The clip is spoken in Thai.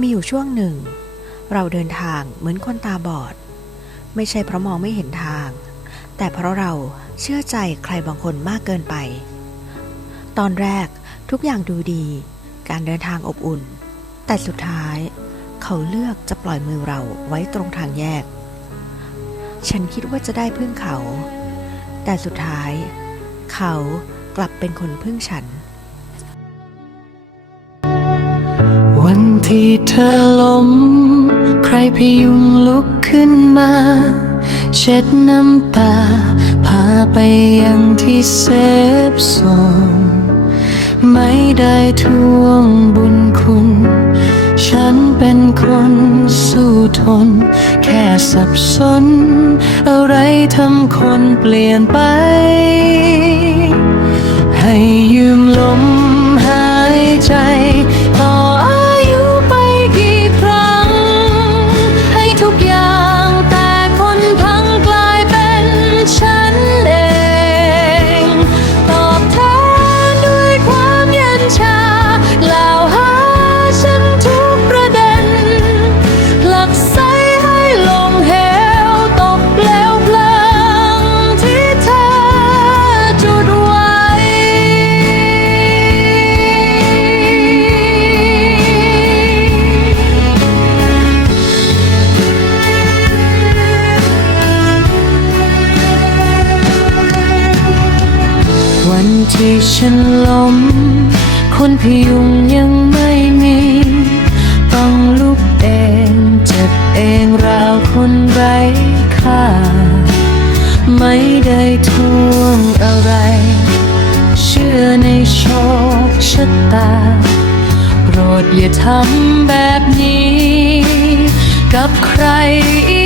มีอยู่ช่วงหนึ่ง เราเดินทางเหมือนคนตาบอด ไม่ใช่เพราะมองไม่เห็นทาง แต่เพราะเราเชื่อใจใครบางคนมากเกินไป ตอนแรกทุกอย่างดูดี การเดินทางอบอุ่น แต่สุดท้าย เขาเลือกจะปล่อยมือเราไว้ตรงทางแยก ฉันคิดว่าจะได้พึ่งเขา แต่สุดท้าย เขากลับเป็นคนพึ่งฉัน ที่เธอล้ม ใครพยุงลุกขึ้นมา เช็ดน้ำตา พาไปยังที่เซฟโซนไม่ได้ทวงบุญคุณ ฉันเป็นคนสู้ทน แค่สับสน อะไรทำคนเปลี่ยนไป ให้ยืม ที่ฉันล้ม คนพยุงยังไม่มี ต้องลุกเองเจ็บเองราวคนไร้ค่า ไม่ได้ทวงอะไร เชื่อในโชคชะตา โปรดอย่าทำแบบนี้ กับใครอี